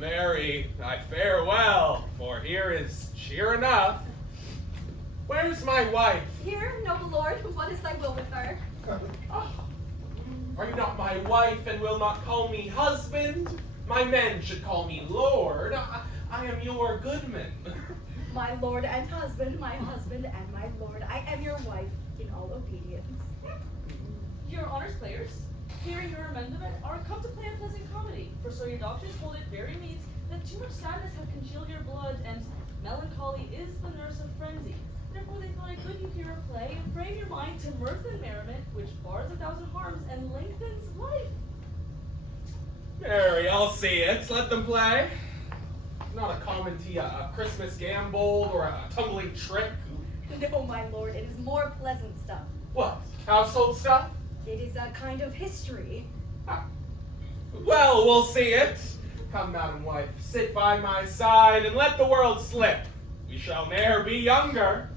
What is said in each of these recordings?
Mary, I fare well, for here is cheer enough. Where's my wife? Here, noble lord, what is thy will with her? Are you not my wife, and will not call me husband? My men should call me lord. I am your goodman. My lord and husband, my husband and my lord, I am your wife in all obedience. Your honors players, hearing your amendment, are come to play a pleasant comedy, for so your doctors hold it very meet that too much sadness have congealed your blood, and melancholy is the nurse of frenzy. Therefore they thought it good you hear a play, and frame your mind to mirth and merriment, which bars 1,000 harms and lengthens life. Mary, I'll see it. Let them play. Not a comedy, a Christmas gambol, or a tumbling trick. No, my lord, it is more pleasant stuff. What? Household stuff? It is a kind of history. Well, we'll see it. Come, madam wife, sit by my side and let the world slip. We shall ne'er be younger.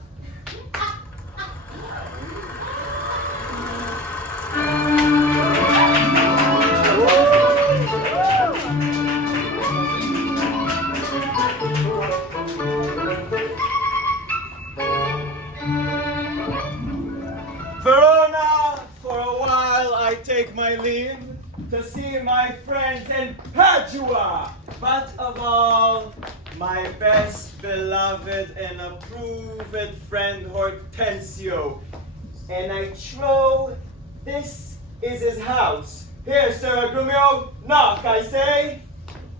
Verona, for a while I take my leave to see my friends in Padua, but of all, my best beloved and approved friend Hortensio. And I trow this is his house. Here, Sir Grumio, knock, I say.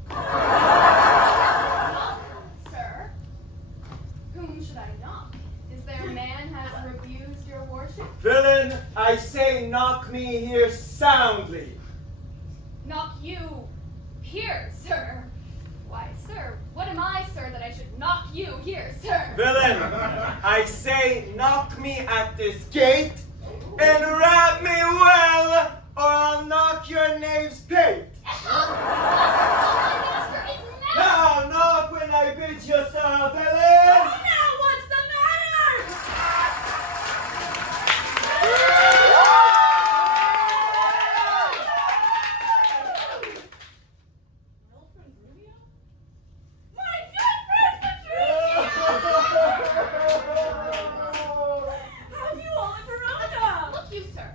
Knock, sir? Whom should I knock? Is there a man has abused your worship? Villain, I say knock me here soundly. Knock you here, sir. Why, sir, what am I, sir, that I should knock you here, sir? Villain, I say knock me at this gate and rap me well, or I'll knock your knave's pate. Now knock when I bid you, sir, villain. Oh, now what's the matter? My good friend Have you all in Verona? Look you, sir.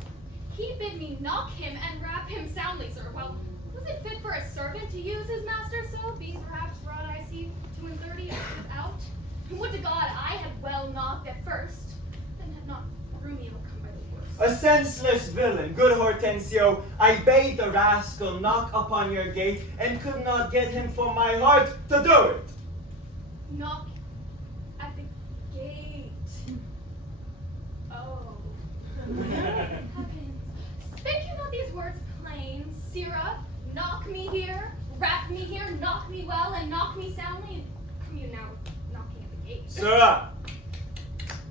He bid me knock him and rap him soundly, sir. Well, was it fit for a servant to use his master so? Be perhaps wrought I see 2 and 30 out. Would to God I had well knocked at first, then had not through me overcome by the worst. A senseless villain, good Hortensio, I bade the rascal knock upon your gate and could not get him for my heart to do it. Knock at the gate. Oh. Heavens. Spake you not these words plain, Sirrah? Knock me here, rap me here, knock me well, and knock me soundly, and come you now knocking at the gate. Sirrah,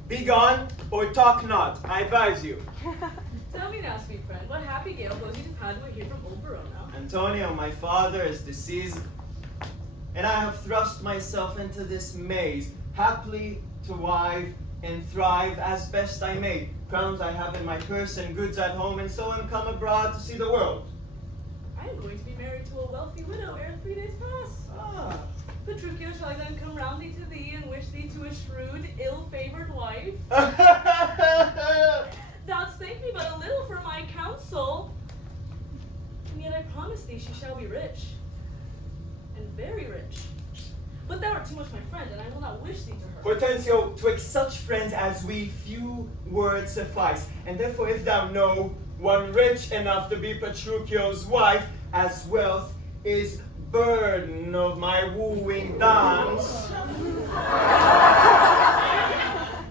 be gone or talk not, I advise you. Tell me now, sweet friend, what happy gale goes you to Padua here from old Verona? Antonio, my father, is deceased, and I have thrust myself into this maze, happily to wive and thrive as best I may. Crowns I have in my purse and goods at home, and so am come abroad to see the world. I am going to be married to a wealthy widow ere 3 days pass. Ah, Petruchio, shall I then come roundly to thee and wish thee to a shrewd, ill-favored wife? Thou'dst thank me but a little for my counsel, and yet I promise thee she shall be rich, and very rich. But thou art too much my friend, and I will not wish thee to her. Hortensio, twixt such friends as we few words suffice, and therefore if thou know one rich enough to be Petruchio's wife, as wealth is burden of my wooing dance,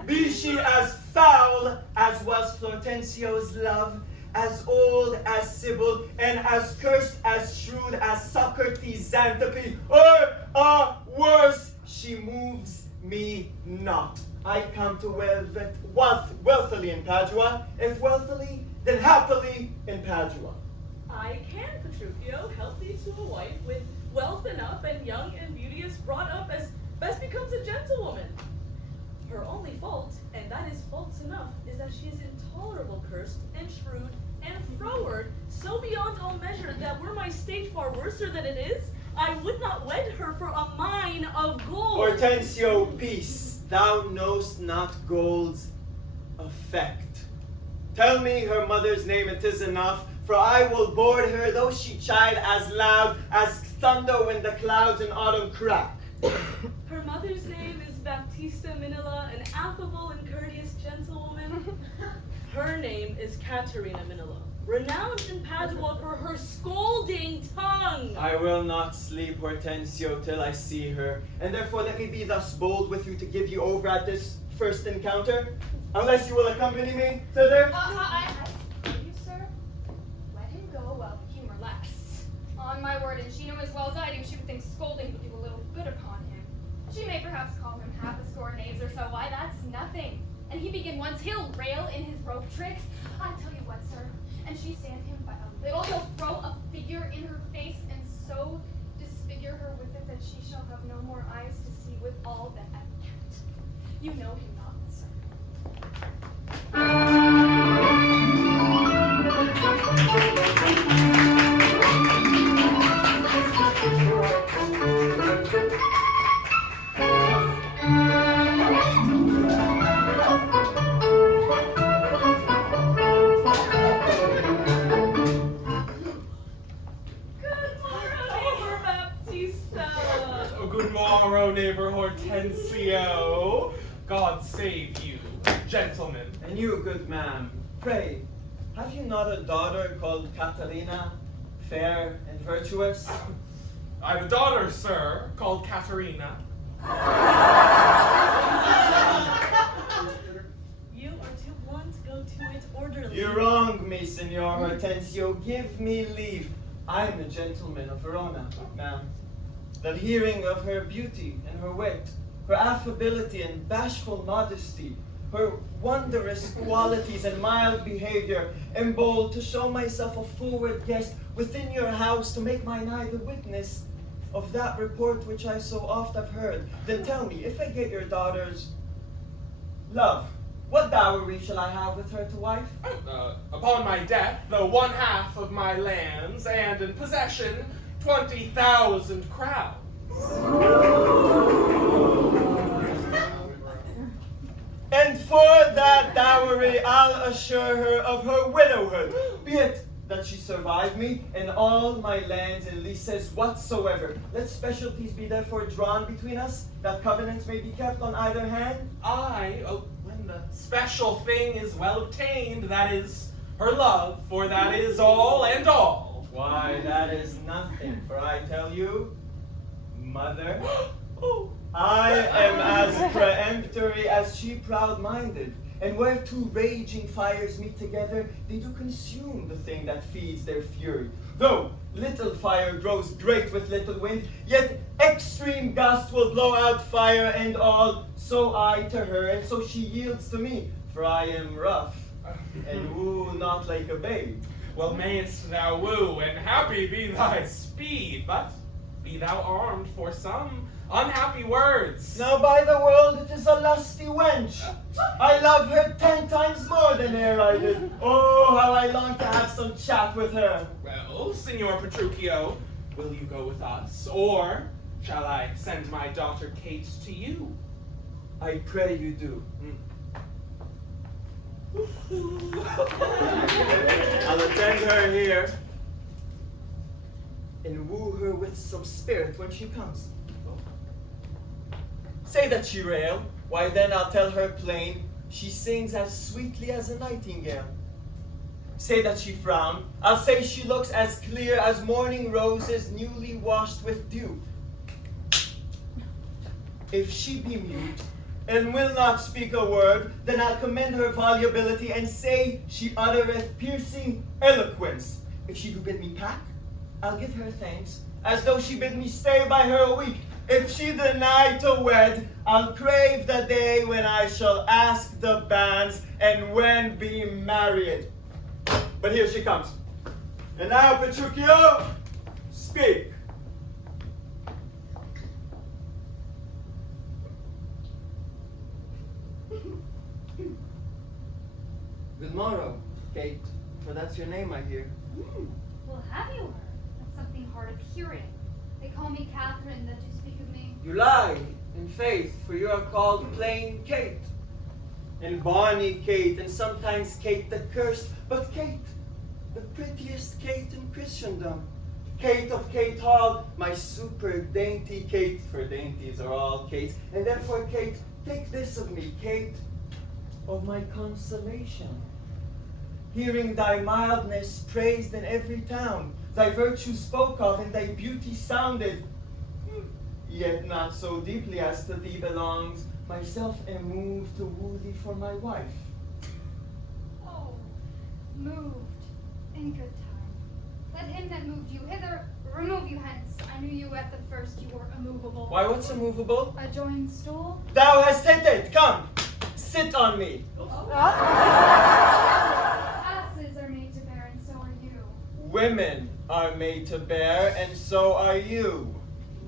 be she as foul as was Hortensio's love, as old as Sybil, and as cursed, as shrewd as Socrates' Xantippe, or worse, she moves me not. I come to wealthily in Padua, if wealthily, then happily in Padua. I can, Petruchio, help thee to a wife with wealth enough and young and beauteous, brought up as best becomes a gentlewoman. Her only fault, and that is faults enough, is that she is intolerable cursed and shrewd and froward, so beyond all measure that were my state far worser than it is, I would not wed her for a mine of gold. Hortensio, peace. Thou knowst not gold's effect. Tell me her mother's name, it is enough, for I will board her, though she chide as loud as thunder when the clouds in autumn crack. Her mother's name is Baptista Minilla, an affable and courteous gentlewoman. Her name is Caterina Minilla, renowned in Padua for her scolding tongue. I will not sleep, Hortensio, till I see her, and therefore let me be thus bold with you to give you over at this first encounter, unless you will accompany me thither. I you, sir. Let him go while the humor lasts. On my word, and she knew as well as I do, she would think scolding would do a little good upon him. She may perhaps call him half a score knaves or so. Why, that's nothing. And he begin once, he'll rail in his rope tricks. I tell you what, sir, and she stand him by a little, he'll throw a figure in her face and so disfigure her with it that she shall have no more eyes to see with all that I kept. You know him not, sir. Good morrow, neighbor Hortensio. God save you, gentlemen. And you, good man, pray, have you not a daughter called Caterina, fair and virtuous? I have a daughter, sir, called Caterina. You are too blunt, go to it orderly. You wrong me, Signor Hortensio. Give me leave. I am a gentleman of Verona, ma'am. That hearing of her beauty and her wit, her affability and bashful modesty, her wondrous qualities and mild behavior, am bold to show myself a forward guest within your house to make mine eye the witness of that report which I so oft have heard. Then tell me, if I get your daughter's love, what dowry shall I have with her to wife? Upon my death, the 1/2 of my lands, and in possession 20,000 crowns. And for that dowry, I'll assure her of her widowhood, be it that she survive me in all my lands and leases whatsoever. Let specialties be therefore drawn between us, that covenants may be kept on either hand. When the special thing is well obtained, that is her love, for that is all and all. Why, that is nothing, for I tell you, mother, I am as peremptory as she proud-minded. And where two raging fires meet together, they do consume the thing that feeds their fury. Though little fire grows great with little wind, yet extreme gusts will blow out fire and all. So I to her, and so she yields to me, for I am rough, and woo not like a babe. Well, mayest thou woo, and happy be thy speed, but be thou armed for some unhappy words. Now by the world it is a lusty wench. I love her 10 times more than e'er I did. Oh, how I long to have some chat with her. Well, Signor Petruchio, will you go with us, or shall I send my daughter Kate to you? I pray you do. I'll attend her here and woo her with some spirit when she comes. Say that she rail, why then I'll tell her plain, she sings as sweetly as a nightingale. Say that she frown, I'll say she looks as clear as morning roses newly washed with dew. If she be mute, and will not speak a word, then I'll commend her volubility, and say she uttereth piercing eloquence. If she do bid me pack, I'll give her thanks, as though she bid me stay by her a week. If she deny to wed, I'll crave the day when I shall ask the banns, and when be married. But here she comes. And now, Petruchio, speak. Good morrow, Kate, for that's your name, I hear. Well, have you heard? That's something hard of hearing. They call me Catherine that you speak of me. You lie, in faith, for you are called plain Kate, and bonny Kate, and sometimes Kate the cursed, but Kate, the prettiest Kate in Christendom. Kate of Kate Hall, my super dainty Kate, for dainties are all Kates, and therefore, Kate, take this of me, Kate, of my consolation. Hearing thy mildness praised in every town, thy virtue spoke of, and thy beauty sounded, yet not so deeply as to thee belongs, myself am moved to woo thee for my wife. Oh, moved in good time. Let him that moved you hither remove you hence. I knew you at the first, you were immovable. Why, what's immovable? A joined stool? Thou hast hit it, come, sit on me. Asses are made to bear, and so are you. Women are made to bear, and so are you.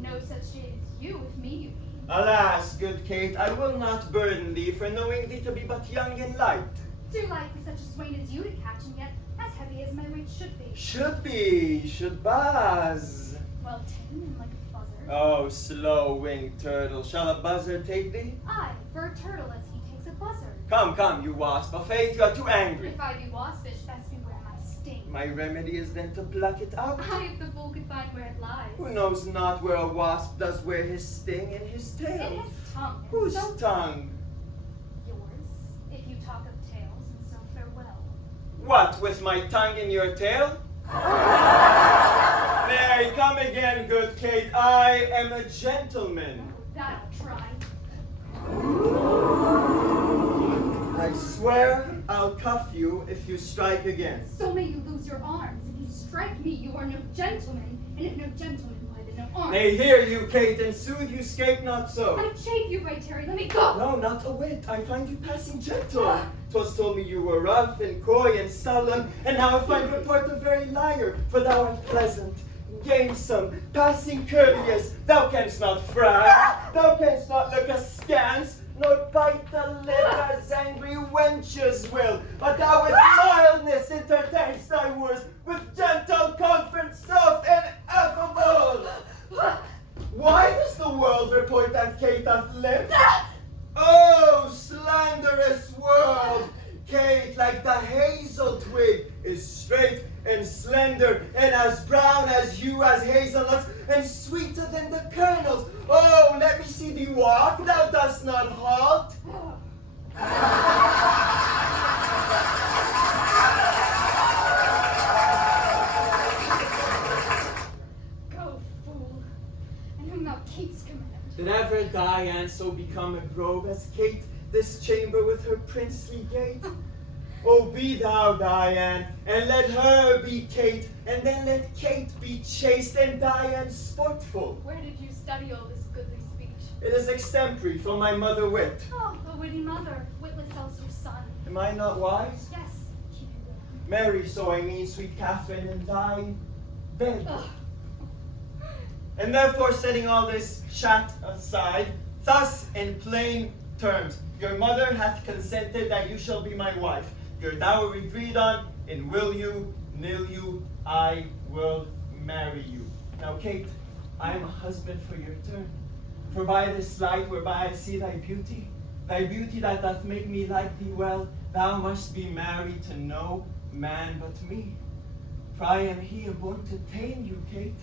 No such shade as you with me, you mean. Alas, good Kate, I will not burden thee for knowing thee to be but young and light. Too light for such a swain as you to catch, and yet as heavy as my weight should be. Should buzz. Well tame and like a buzzard. Oh, slow-winged turtle, shall a buzzard take thee? Aye, for a turtle as he takes a buzzard. Come, you wasp, of faith you are too angry. If I be waspish, best beware my sting. My remedy is then to pluck it out. Aye, if the fool could find where it lies. Who knows not where a wasp does wear his sting in his tail? In his tongue. and Whose so tongue? yours, if you talk of tails, and so farewell. What, with my tongue in your tail? Nay, come again, good Kate. I am a gentleman. Oh, that I'll try. I swear I'll cuff you if you strike again. So may you lose your arms. If you strike me, you are no gentleman. And if no gentleman, why then no arms? Nay, hear you, Kate, and soothe you scape not so. I chafe you, right, Terry. Let me go. No, not a whit. I find you passing gentle. 'Twas told me you were rough and coy and sullen, and now I find report a very liar, for thou art pleasant, gamesome, passing courteous. Thou canst not frown, thou canst not look askance, nor bite the lip as angry wenches will, but thou with mildness entertainst thy wooers, with gentle comfort, soft and affable. Why does the world report that Kate hath lived? Oh, slanderous world! Kate, like the hazel twig, is straight and slender, and as brown as you as hazelnuts, and sweeter than the kernels. Oh, let me see thee walk, thou dost not halt. Go, fool. And whom thou keepst command. Did ever Diane so become a grove as Kate, this chamber with her princely gait? Oh, be thou Diane, and let her be Kate, and then let Kate be chaste and Diane sportful. Where did you study all this goodly speech? It is extempore from my mother wit. Oh, a witty mother, witless else your son. Am I not wise? Yes, keep you warm. Marry, so I mean, sweet Catherine, in thy bed. Ugh. And therefore, setting all this chat aside, thus in plain terms, your mother hath consented that you shall be my wife. Your dowry agreed on, and will you, nill you, I will marry you. Now, Kate, I am a husband for your turn. For by this light whereby I see thy beauty that doth make me like thee well, thou must be married to no man but me. For I am he born to tame you, Kate,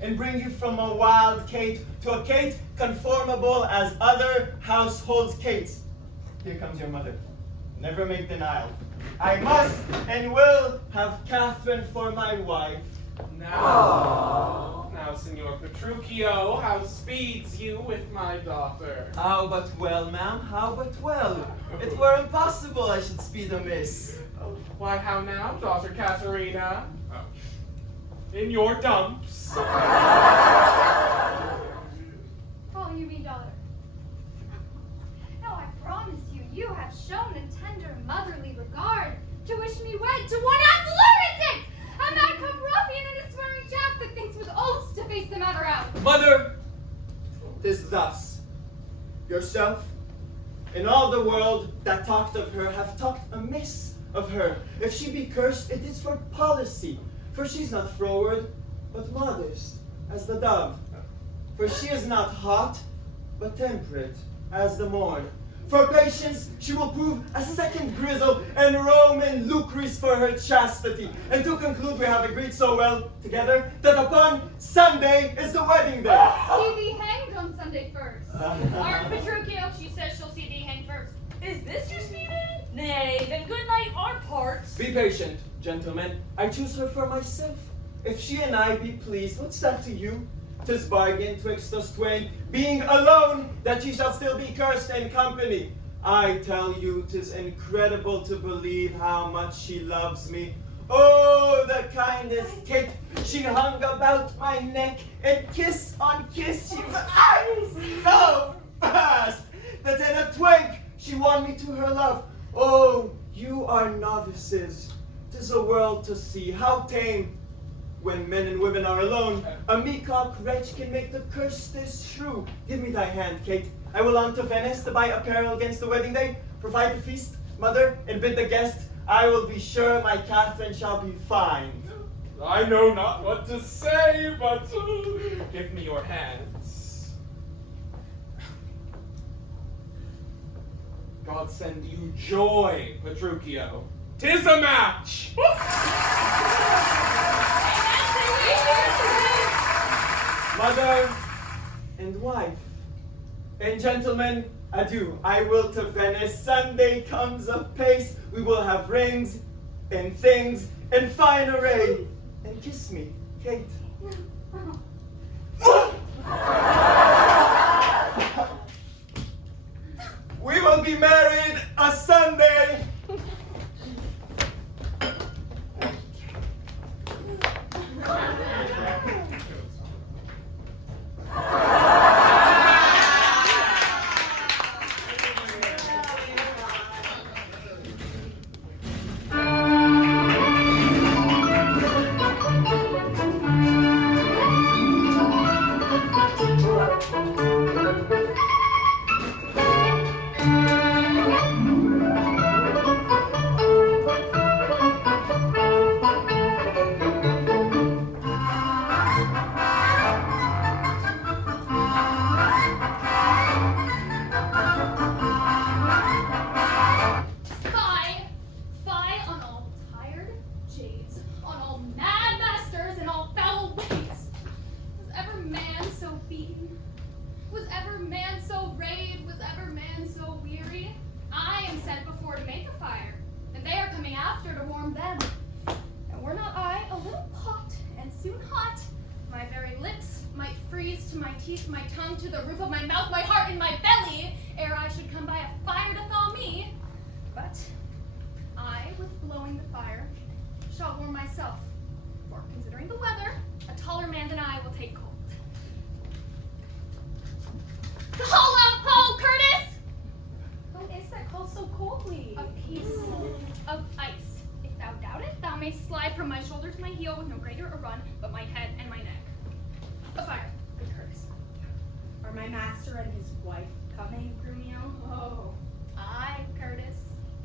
and bring you from a wild Kate to a Kate conformable as other households' Kates. Here comes your mother. Never make denial. I must and will have Catherine for my wife. Now, Signor Petruchio, how speeds you with my daughter? How but well, ma'am, how but well. It were impossible I should speed amiss. Oh, why, how now, daughter Caterina? In your dumps. Call you me daughter. No, I promise you, you have shown a tender motherly regard to wish me wed to one half lunatic! A madcap ruffian and a swearing jack that thinks with oaths to face the matter out. Mother, 'tis thus. Yourself and all the world that talked of her have talked amiss of her. If she be cursed, it is for policy, for she's not froward, but modest as the dove. For she is not hot, but temperate, as the morn. For patience, she will prove a second Grizzle, and Roman Lucrece for her chastity. And to conclude, we have agreed so well together that upon Sunday is the wedding day. See thee hanged on Sunday first. Our Petruchio, she says she'll see thee hanged first. Is this your speeding? Nay, then good night our parts. Be patient, gentlemen. I choose her for myself. If she and I be pleased, what's that to you? 'Tis bargain twixt us twain, being alone, that she shall still be cursed in company. I tell you, 'tis incredible to believe how much she loves me. Oh, the kindest Kate, she hung about my neck, and kiss on kiss she was so fast, that in a twink she won me to her love. Oh, you are novices. 'Tis a world to see, how tame. When men and women are alone, a meacock wretch can make the curse this shrew. Give me thy hand, Kate. I will on to Venice to buy apparel against the wedding day, provide the feast, mother, and bid the guests. I will be sure my Catherine shall be fine. I know not what to say, but give me your hands. God send you joy, Petruchio. 'Tis a match! Mother and wife. And gentlemen, adieu. I will to Venice. Sunday comes apace. We will have rings and things and fine array. And kiss me, Kate. We will be married a Sunday. Fie on all tired jades, on all mad masters and all foul ways. Was ever man so beaten? Was ever man so rayed? Was ever man so weary? I am sent before to make a fire, and they are coming after to warm them. And were not I a little pot and soon hot, my very lips might freeze to my teeth, my tongue to the roof of my mouth, my heart in my belly, ere I should come by a fire to thaw me. But I, with blowing the fire, shall warm myself, for considering the weather, a taller man than I will take cold. Holla, ho, Curtis! Who is that called so coldly? A piece of ice. If thou doubt it, thou mayst slide from my shoulder to my heel with no greater a run, but my head and my neck. A fire, good Curtis. Are my master and his wife coming, Grumio? Oh, aye, Curtis,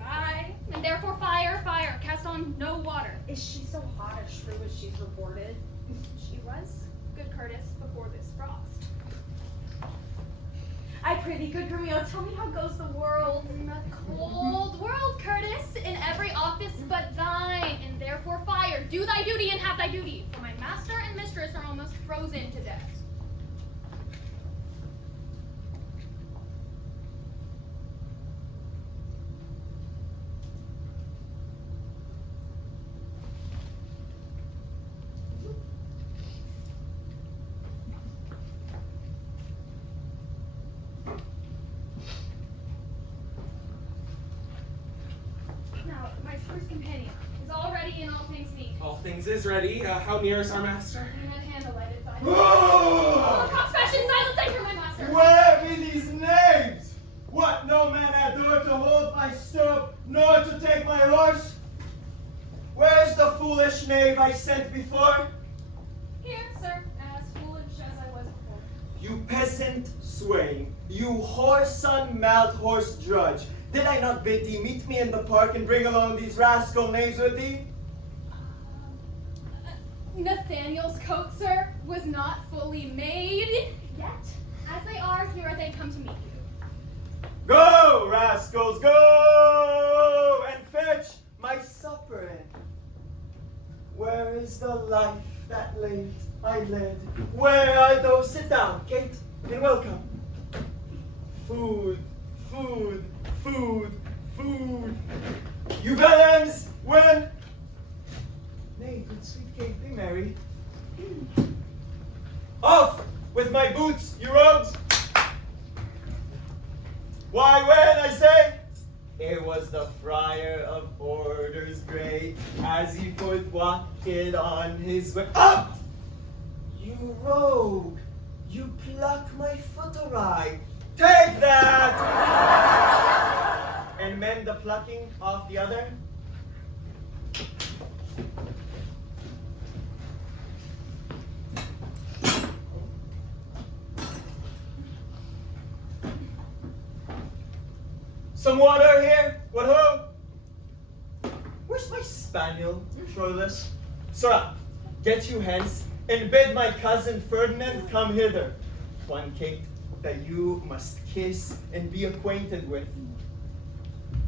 aye. And therefore fire, fire, cast on no water. Is she so hot as Shrew as she's reported? She was, good Curtis, before this frost. I pray thee, good Grumio, tell me how goes the world. In the cold world, Curtis, in every office but thine, and therefore fire. Do thy duty and have thy duty, for my master and mistress are almost frozen to death. Now, my first companion is all ready in all things neat. All things is ready. How near is our master? And that handle lighted by Oh! Cock's fashion, silence, I hear my master. Where be these knaves? What, no man adore to hold my stirrup, nor to take my horse? Where's the foolish knave I sent before? Here, sir, as foolish as I was before. You peasant swain, you whoreson mouth horse drudge, did I not bid thee meet me in the park and bring along these rascal knaves with thee? Nathaniel's coat, sir, was not fully made. Yet, as they are, here they come to meet you. Go, rascals, go and fetch my supper in. Where is the life that late I led? Where are those? Sit down, Kate, and welcome. Food, food, food, food. You villains, when... Nay, good sweet Kate, be merry. Off with my boots, you rogues! Why, when I say, it was the friar of orders great, as he forth walked on his way. Up! You rogue, you pluck my foot awry. Take that! And mend the plucking off the other. Some water here? What ho? Where's my spaniel, Troilus? Sirrah, get you hence, and bid my cousin Ferdinand come hither. One Kate that you must kiss and be acquainted with.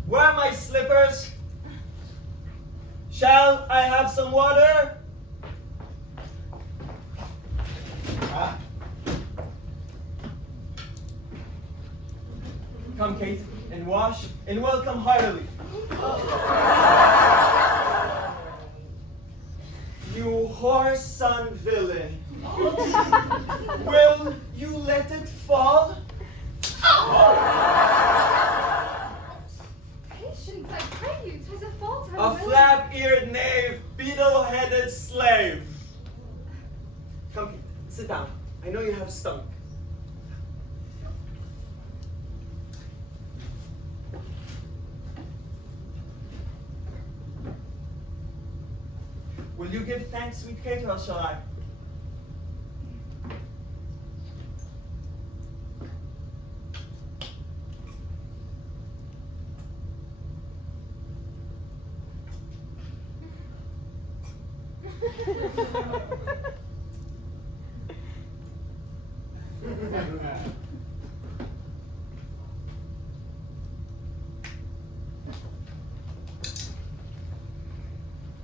Where are my slippers? Shall I have some water? Ah. Come, Kate, and wash, and welcome heartily. You whoreson villain. Will you let it fall? Patience, I pray you, 'tis a fault I A will. flap-eared knave, beetle-headed slave. Come, Kate, sit down. I know you have a stomach. Will you give thanks, sweet Kate, or shall I?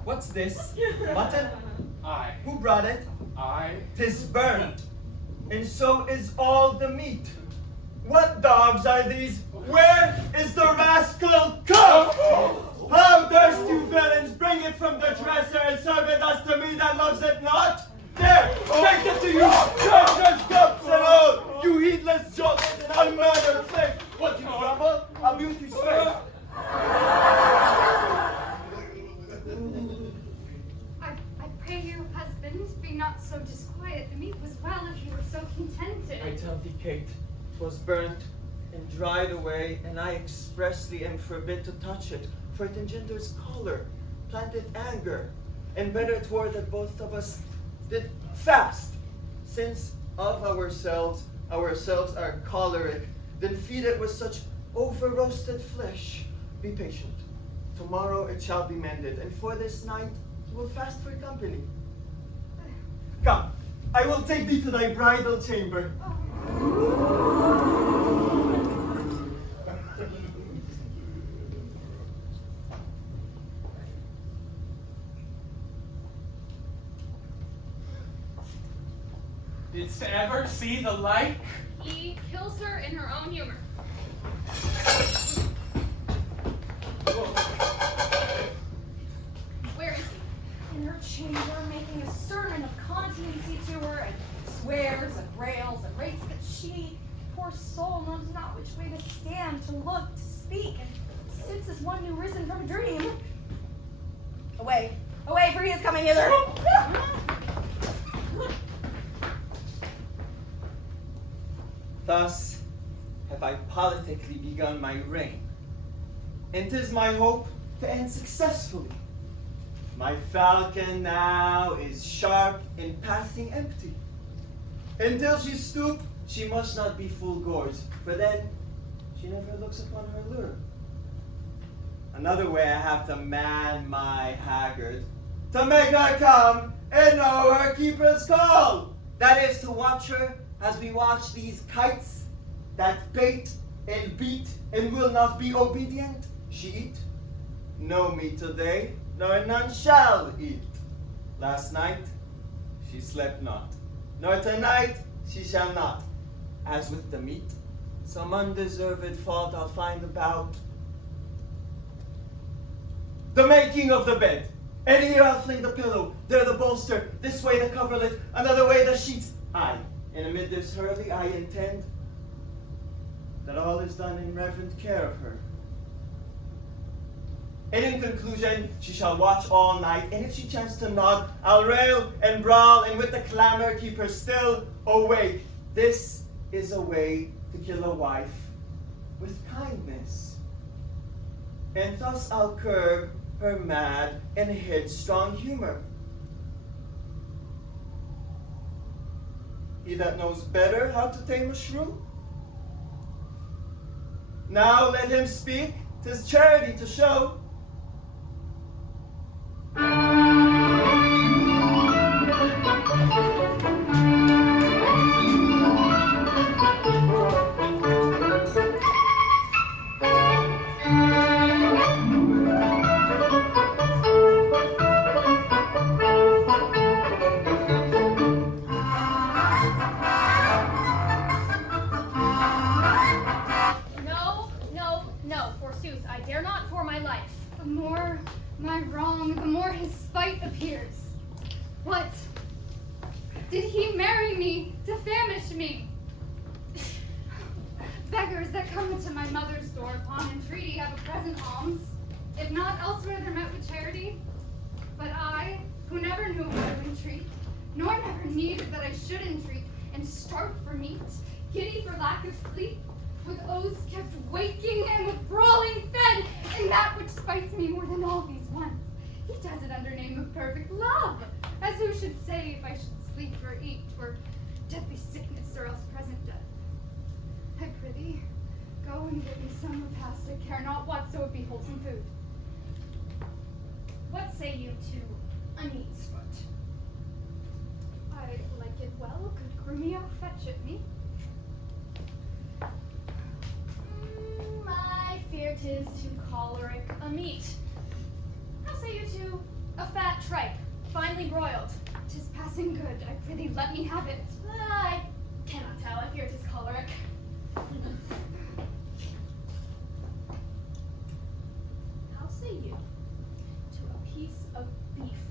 What's this? Mutton? I. Who brought it? I. 'Tis burnt, and so is all the meat. What dogs are these? Where is the rascal cook? How durst you villains bring it from the dresser and serve it thus to me that loves it not? There, take it to you, treacherous guts and all, you heedless jolts and unmannered slaves. What, you grumble? I'll mute you straight. I pray you, husband, be not so disquiet. The meat was well if you were so contented. I tell thee, Kate, 'twas burnt and dried away, and I expressly am forbid to touch it, for it engenders choler, planteth anger, and better it were that both of us did fast, since of ourselves are choleric, than feed it with such over-roasted flesh. Be patient. Tomorrow it shall be mended, and for this night we'll fast for company. Come, I will take thee to thy bridal chamber. Didst ever see the like? He kills her in her own humor. Where is he? In her chamber, making a sermon of continency to her, and swears and rails and rates that she, poor soul, knows not which way to stand, to look, to speak, and sits as one new risen from a dream. Away, away, for he is coming hither. Thus have I politically begun my reign, and 'tis my hope to end successfully. My falcon now is sharp and passing empty. Until she stoop, she must not be full gorged, for then she never looks upon her lure. Another way I have to man my haggard, to make her come and know her keeper's call. That is to watch her as we watch these kites that bait and beat and will not be obedient, she eat no meat today, nor none shall eat. Last night she slept not, nor tonight she shall not. As with the meat, some undeserved fault I'll find about the making of the bed. And here I'll fling the pillow, there the bolster, this way the coverlet, another way the sheets. Aye, and amid this hurly I intend that all is done in reverent care of her. And in conclusion, she shall watch all night, and if she chance to nod, I'll rail and brawl, and with the clamor keep her still awake. This is a way to kill a wife with kindness. And thus I'll curb her mad and headstrong humor. He that knows better how to tame a shrew, now let him speak, 'tis charity to show. No, forsooth, I dare not for my life. The more my wrong, the more his spite appears. What? Did he marry me to famish me? Beggars that come into my mother's door upon entreaty have a present alms. If not, elsewhere they're met with charity. But I, who never knew how to entreat, nor never needed that I should entreat, and starved for meat, giddy for lack of sleep, with oaths kept waking and with brawling fed, and that which spites me more than all these ones, he does it under name of perfect love, as who should say if I should sleep or eat, were deadly sickness or else present death. I prithee, go and give me some repast, I care not what, so it be wholesome food. What say you to a neat's foot? I like it well, good Grumio, fetch it me. I fear 'tis too choleric a meat. How say you to a fat tripe, finely broiled? 'Tis passing good, I prithee let me have it. I cannot tell, I fear 'tis choleric. How say you to a piece of beef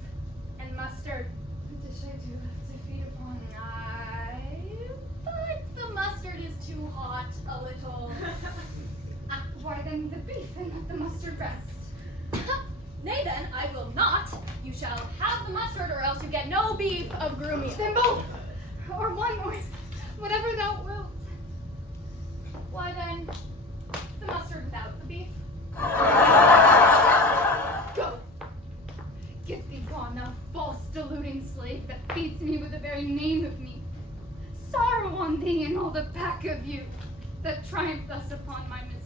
and mustard? What dish I do have to feed upon? But the mustard is too hot a little. Why then the beef and let the mustard rest? Nay then, I will not. You shall have the mustard or else you get no beef of Grumio. Then both, or one, or whatever thou wilt. Why then, the mustard without the beef? Go. Get thee gone, thou false deluding slave that feeds me with the very name of me. Sorrow on thee and all the pack of you that triumph thus upon my misery.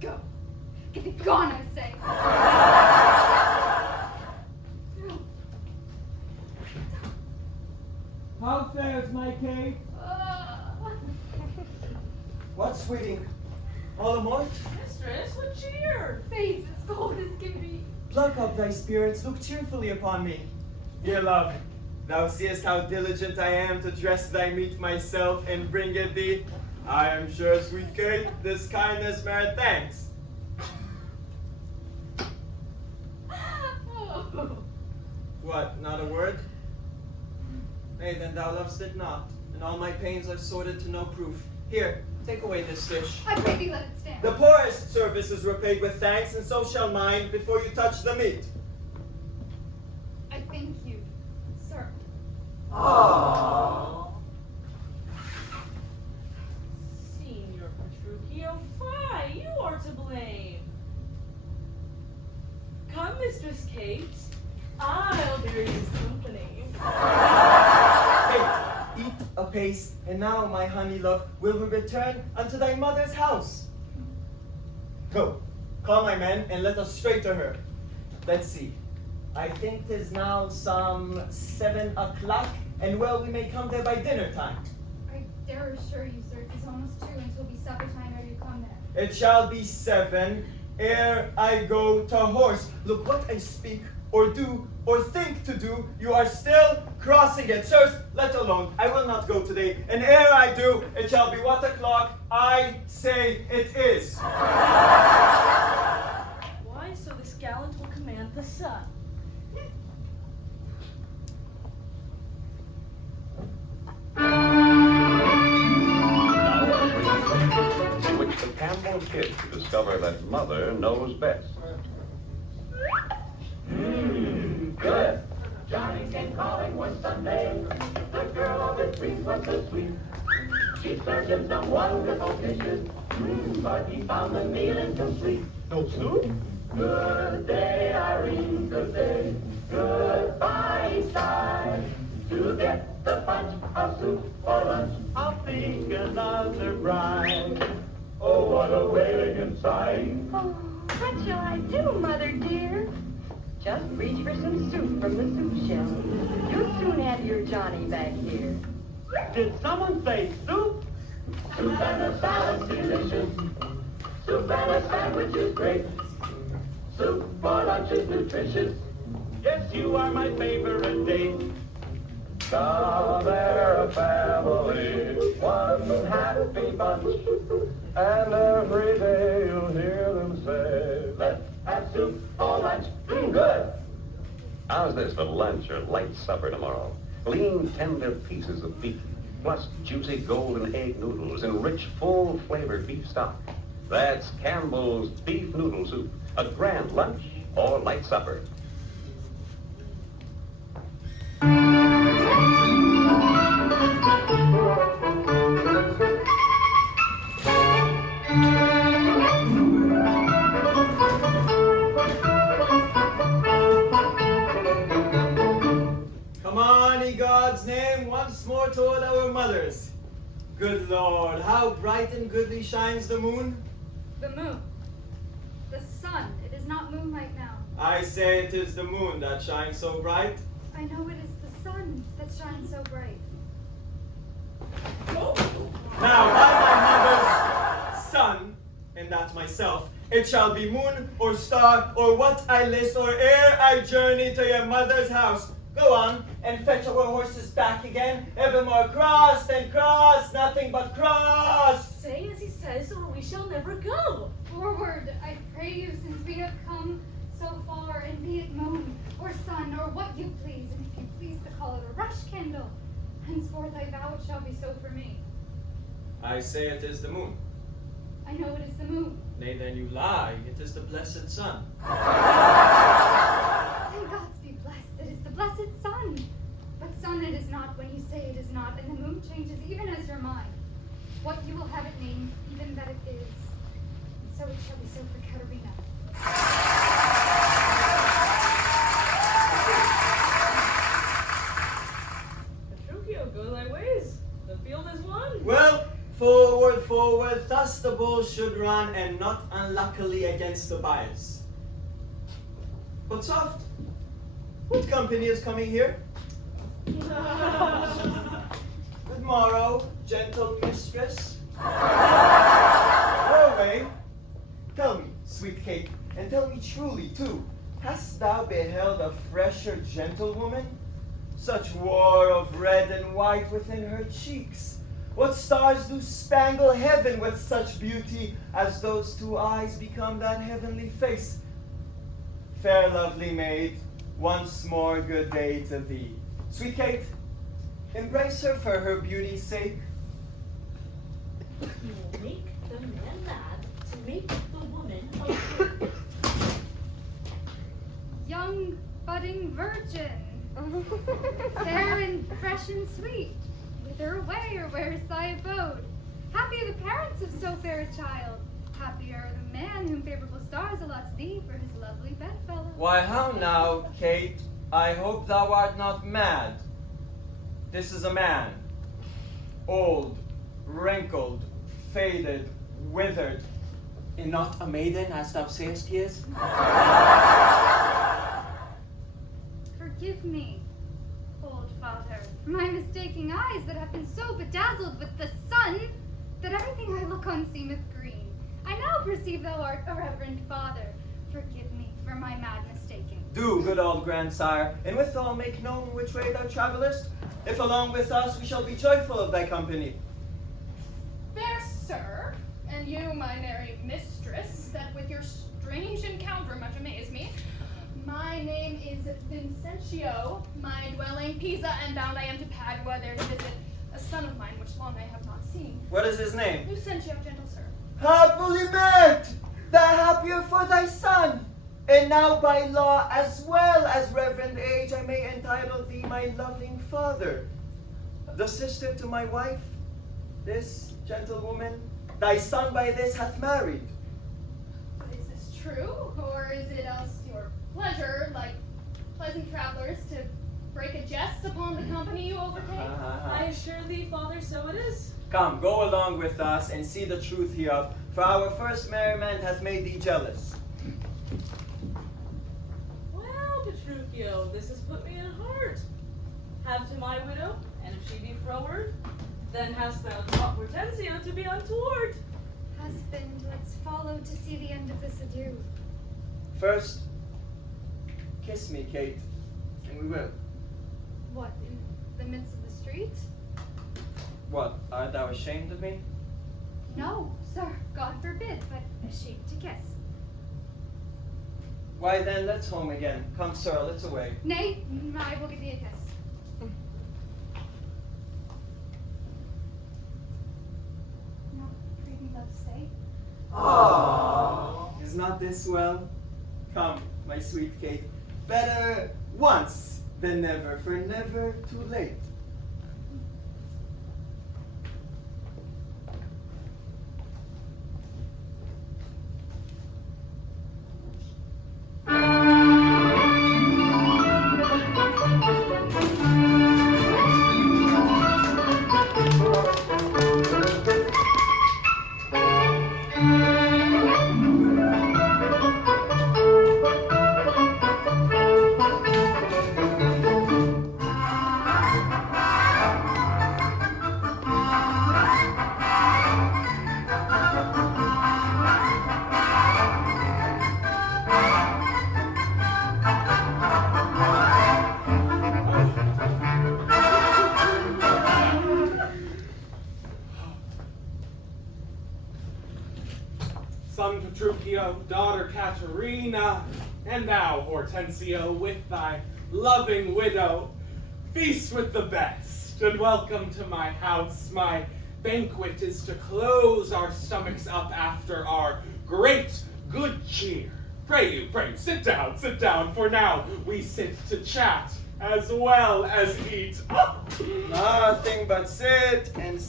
Go. Get thee gone, I say. How fares my Kate? What, sweeting? All the more? Mistress, what cheer? Face as cold as can be. Pluck up thy spirits, look cheerfully upon me. Dear love, thou seest how diligent I am to dress thy meat myself and bring it thee. I am sure, sweet Kate, this kindness merit thanks. Oh. What, not a word? Nay, then thou lovest it not, and all my pains are sorted to no proof. Here, take away this dish. I pray thee let it stand. The poorest service is repaid with thanks, and so shall mine before you touch the meat. I thank you, sir. Aww. Signor Petruchio, fie, you are to blame. Come, Mistress Kate. I'll bear you company. Kate, eat apace, and now, my honey love, will we return unto thy mother's house. Go, call my men, and let us straight to her. Let's see. I think 'tis now some 7 o'clock, and well, we may come there by dinner time. dare assure you, sir, it is almost 2, and 'twill be supper time ere you come there. It shall be 7 ere I go to horse. Look, what I speak or do or think to do, you are still crossing it. Sirs, let alone. I will not go today. And ere I do, it shall be what o'clock I say it is. Why, so this gallant will command the sun. In which the Campbell kids discover that mother knows best. Good. Johnny came calling one Sunday. The girl on his breeze was so sweet. She served him some wonderful dishes, but he found the meal incomplete. No soup? Good day, Irene, good day. Goodbye, each time. To get the bunch of soup for lunch, I'll think another bride. Oh, what a wailing inside. Oh, what shall I do, Mother dear? Just reach for some soup from the soup shelf. You'll soon have your Johnny back here. Did someone say soup? Soup and a salad's delicious. Soup and a sandwich is great. Soup for lunch is nutritious. Yes, you are my favorite date. Now they're a family, one happy bunch, and every day you'll hear them say, Let's have soup for lunch. Good. how's this for lunch or light supper tomorrow? Lean, tender pieces of beef, plus juicy golden egg noodles and rich, full-flavored beef stock. That's Campbell's beef noodle soup, a grand lunch or light supper. Come on, in God's name, once more toward our mothers. Good Lord, how bright and goodly shines the moon. The moon. The sun. It is not moonlight now. I say it is the moon that shines so bright. I know it is the sun that shines so bright. Now, by my mother's son, and that's myself, it shall be moon or star or what I list, or ere I journey to your mother's house. Go on and fetch our horses back again, evermore crossed and crossed, nothing but crossed. Say as he says, or we shall never go. Forward, I pray you, since we have come so far, and be it moon or sun or what you please, and if you please to call it a rush candle, henceforth I vow it shall be so for me. I say it is the moon. I know it is the moon. Nay, then you lie. It is the blessed sun. Thank God's be blessed, it is the blessed sun. But sun it is not when you say it is not, and the moon changes even as your mind. What you will have it named, even that it is. And so it shall be so for Katerina. Petruchio, go thy ways. The field is won. Well, forward, forward, thus the bull should run, and not unluckily against the bias. But soft, what company is coming here? Good morrow, gentle mistress. Go away. Tell me, sweet Kate, and tell me truly, too, hast thou beheld a fresher gentlewoman? Such war of red and white within her cheeks. What stars do spangle heaven with such beauty as those 2 eyes become that heavenly face? Fair lovely maid, once more good day to thee. Sweet Kate, embrace her for her beauty's sake. You will make the man mad to make the woman a Young budding virgin, fair and fresh and sweet, whither away or where is thy abode? Happy are the parents of so fair a child. Happy are the man whom favorable stars allots thee for his lovely bedfellow. Why, how now, Kate? I hope thou art not mad. This is a man, old, wrinkled, faded, withered, and not a maiden, as thou sayest he is? Forgive me, old father, my mistaking eyes that have been so bedazzled with the sun that everything I look on seemeth green. I now perceive thou art a reverend father. Forgive me for my mad mistaking. Do, good old grandsire, and withal make known which way thou travellest. If along with us, we shall be joyful of thy company. Fair sir, and you, my merry mistress, that with your strange encounter much amaze me. My name is Vincentio, my dwelling Pisa, and bound I am to Padua, there to visit a son of mine, which long I have not seen. What is his name? Lucentio, gentle sir. Happily met! The happier for thy son. And now by law as well as reverend age I may entitle thee my loving father. The sister to my wife, this gentlewoman, thy son by this hath married. But is this true, or is it else your pleasure, like pleasant travelers, to break a jest upon the company you overtake? I assure thee, father, so it is. Come, go along with us and see the truth hereof, for our first merriment hath made thee jealous. Well, Petruchio, this has put me in heart. Have to my widow, and if she be froward, then hast thou taught Hortensio to be untoward. Husband, let's follow to see the end of this ado. First, kiss me, Kate, and we will. What, in the midst of the street? What, art thou ashamed of me? No, sir, God forbid, but ashamed to kiss. Why then, let's home again. Come, sir, let's away. Nay, I will give thee a kiss. No, prithee, let us stay. Oh, is not this well? Come, my sweet Kate. Better once than never, for never too late. Son Petruchio, daughter Caterina, and thou, Hortensio, with thy loving widow, feast with the best, and welcome to my house. My banquet is to close our stomachs up after our great good cheer. Pray you, sit down, for now we sit to chat as well as eat. Nothing but sit and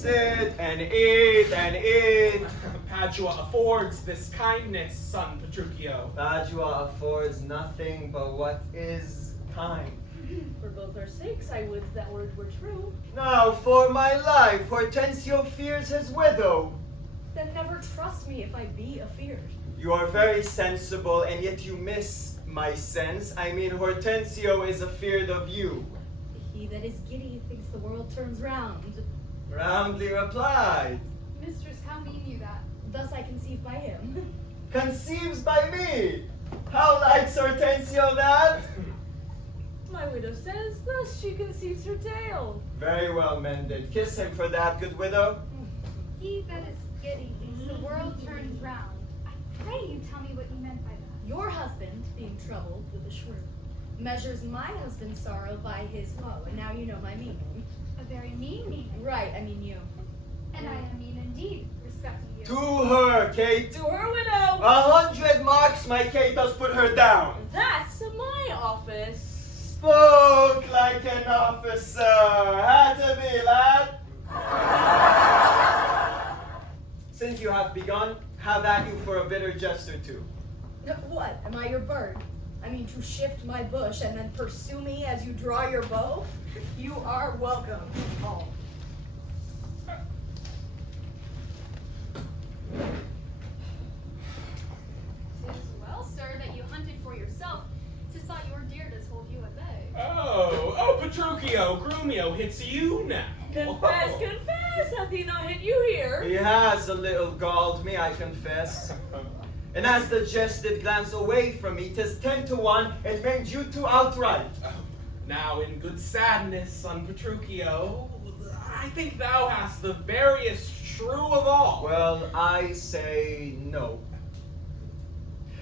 eat and eat. Padua affords this kindness, son Petruchio. Padua affords nothing but what is kind. For both our sakes, I would that word were true. Now, for my life, Hortensio fears his widow. Then never trust me if I be afeard. You are very sensible, and yet you miss my sense. I mean, Hortensio is afeard of you. He that is giddy thinks the world turns round. Roundly replied. Mistress, how mean you that? Thus I conceive by him. Conceives by me. How likes Hortensio that? My widow says, thus she conceives her tale. Very well mended. Kiss him for that, good widow. He that is giddy thinks the world turns round. I pray you tell me what you meant by that. Your husband, being troubled with a shrew, measures my husband's sorrow by his woe, and now you know my meaning. A very mean meaning. Right, I mean you. And I am mean indeed, respecting you. To her, Kate. To her widow! 100 marks, my Kate, does put her down. That's my office. Spoke like an officer. Had to be, lad. Since you have begun, have at you for a bitter jest or two. No, what? Am I your bird? I mean, to shift my bush and then pursue me as you draw your bow? You are welcome. Oh. Tis well, sir, that you hunted for yourself. 'Tis thought your deer does hold you at bay. Oh, Petruchio, groom Grumio hits you now. Confess, confess! Hath he not hit you here? He has a little galled me, I confess. And as the jest did glance away from me, 'tis 10 to 1, it made you two outright. Now in good sadness, son Petruchio, I think thou hast the veriest shrew of all. Well, I say no.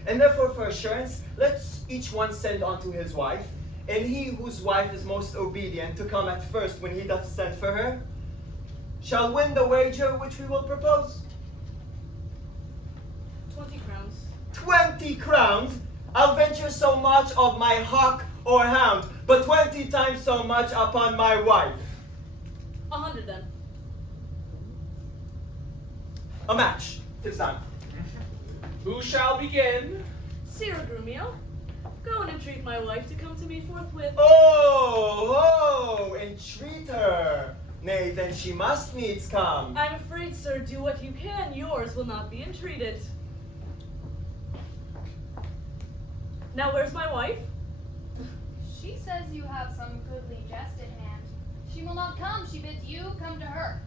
And therefore, for assurance, let's each one send unto his wife, and he whose wife is most obedient to come at first when he doth send for her, shall win the wager which we will propose. 20 crowns. 20 crowns? I'll venture so much of my hawk or hound, but 20 times so much upon my wife. 100 then. A match. 'Tis done. Who shall begin? Sir Grumio, go and entreat my wife to come to me forthwith. Oh, entreat her. Nay, then she must needs come. I'm afraid, sir, do what you can. Yours will not be entreated. Now, where's my wife? She says you have some goodly jest in hand. She will not come. She bids you come to her.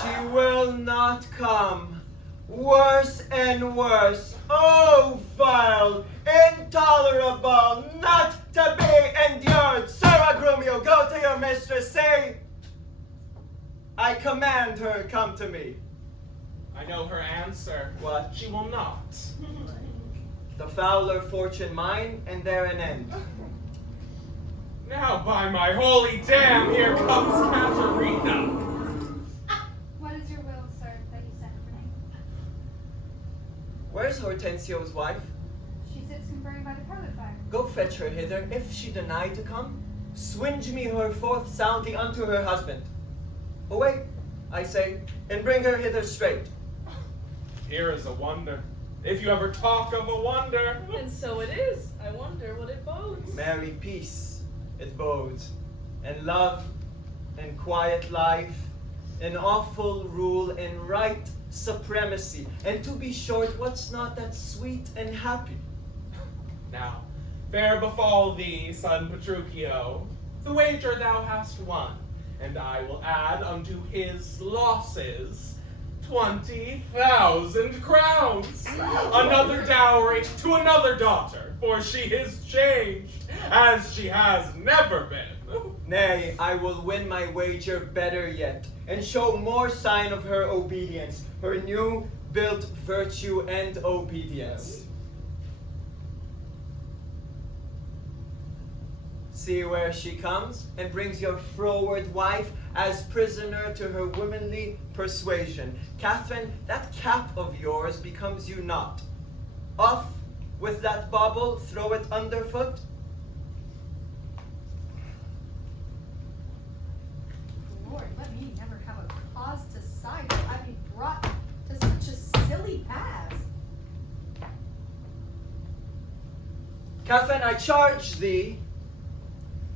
She will not come. Worse and worse. Oh, vile, intolerable, not to be endured. Sir Grumio, go to your mistress. Say, I command her come to me. I know her answer. What? She will not. The fouler fortune mine, and there an end. Now, by my holy dam, here comes Katerina. What is your will, sir, that you sent for me? Where's Hortensio's wife? She sits conferring by the parlor fire. Go fetch her hither. If she deny to come, swinge me her forth soundly unto her husband. Away, I say, and bring her hither straight. Here is a wonder. If you ever talk of a wonder. And so it is. I wonder what it bodes. Merry peace it bodes, and love, and quiet life, and awful rule, and right supremacy. And to be short, what's not that sweet and happy? Now, fair befall thee, son Petruchio. The wager thou hast won, and I will add unto his losses 20,000 crowns. Another dowry to another daughter, for she is changed as she has never been. Nay, I will win my wager better yet, and show more sign of her obedience, her new built virtue and obedience. See where she comes, and brings your froward wife as prisoner to her womanly persuasion. Catherine, that cap of yours becomes you not. Off with that bauble, throw it underfoot. Lord, let me never have a cause to sigh that I be brought to such a silly pass. Catherine, I charge thee,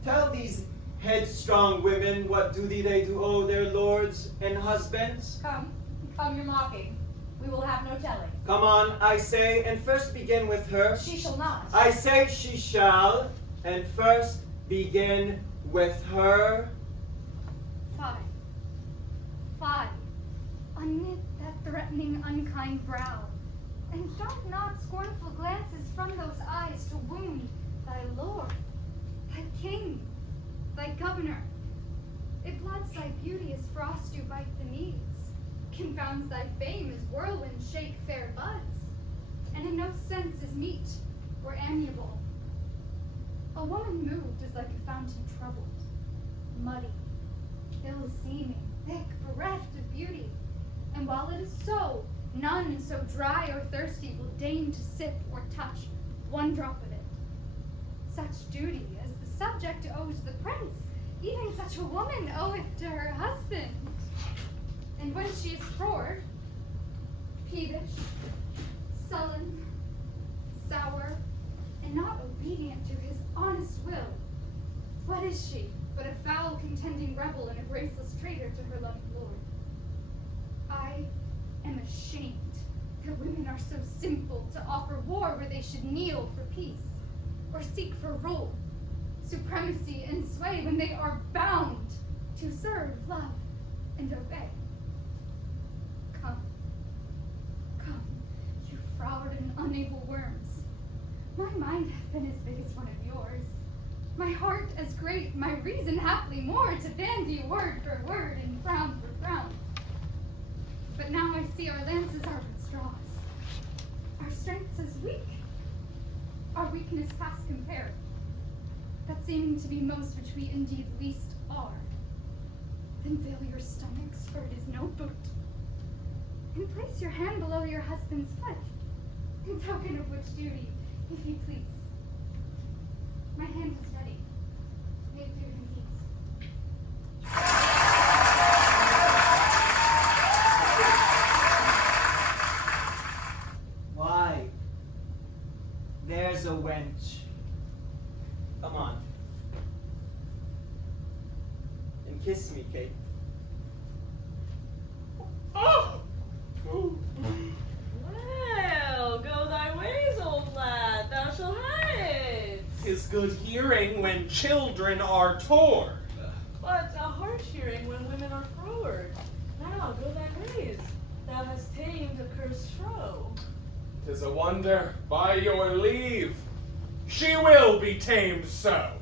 tell these headstrong women what duty they do owe their lords and husbands. Come, you're mocking. We will have no telling. Come on, I say, and first begin with her. She shall not. I say she shall, and first begin with her. Fie, unknit that threatening, unkind brow, and dart not scornful glances from those eyes to wound thy lord, thy king, thy governor. It blots thy beauty as frost do bite the needs, confounds thy fame as whirlwinds shake fair buds, and in no sense is meet or amiable. A woman moved is like a fountain troubled, muddy, ill-seeming, thick, bereft of beauty, and while it is so, none so dry or thirsty will deign to sip or touch one drop of it. Such duty as the subject owes the prince, even such a woman oweth to her husband. And when she is froward, peevish, sullen, sour, and not obedient to his honest will, what is she but a foul contending rebel and a graceless traitor to her loved lord? I am ashamed that women are so simple to offer war where they should kneel for peace, or seek for rule, supremacy and sway when they are bound to serve, love, and obey. Come, come, you froward and unable worms. My mind hath been as big as one of yours. My heart as great, my reason haply more, to bandy word for word and frown for frown. But now I see our lances are but straws, our strengths as weak, our weakness past compare, that seeming to be most which we indeed least are. Then fill your stomachs, for it is no boot, and place your hand below your husband's foot, in token of which duty, if you please. My hand is ready. May it do him peace. Why? There's a wench. Come on. And kiss me, Kate. Oh! Ooh. Well, go thy ways, old lad. Thou shalt have it. 'Tis good hearing when children are toward. But a harsh hearing when women are froward. Now go thy ways. Thou hast tamed a cursed Shrew. 'Tis a wonder, by your leave, she will be tamed so.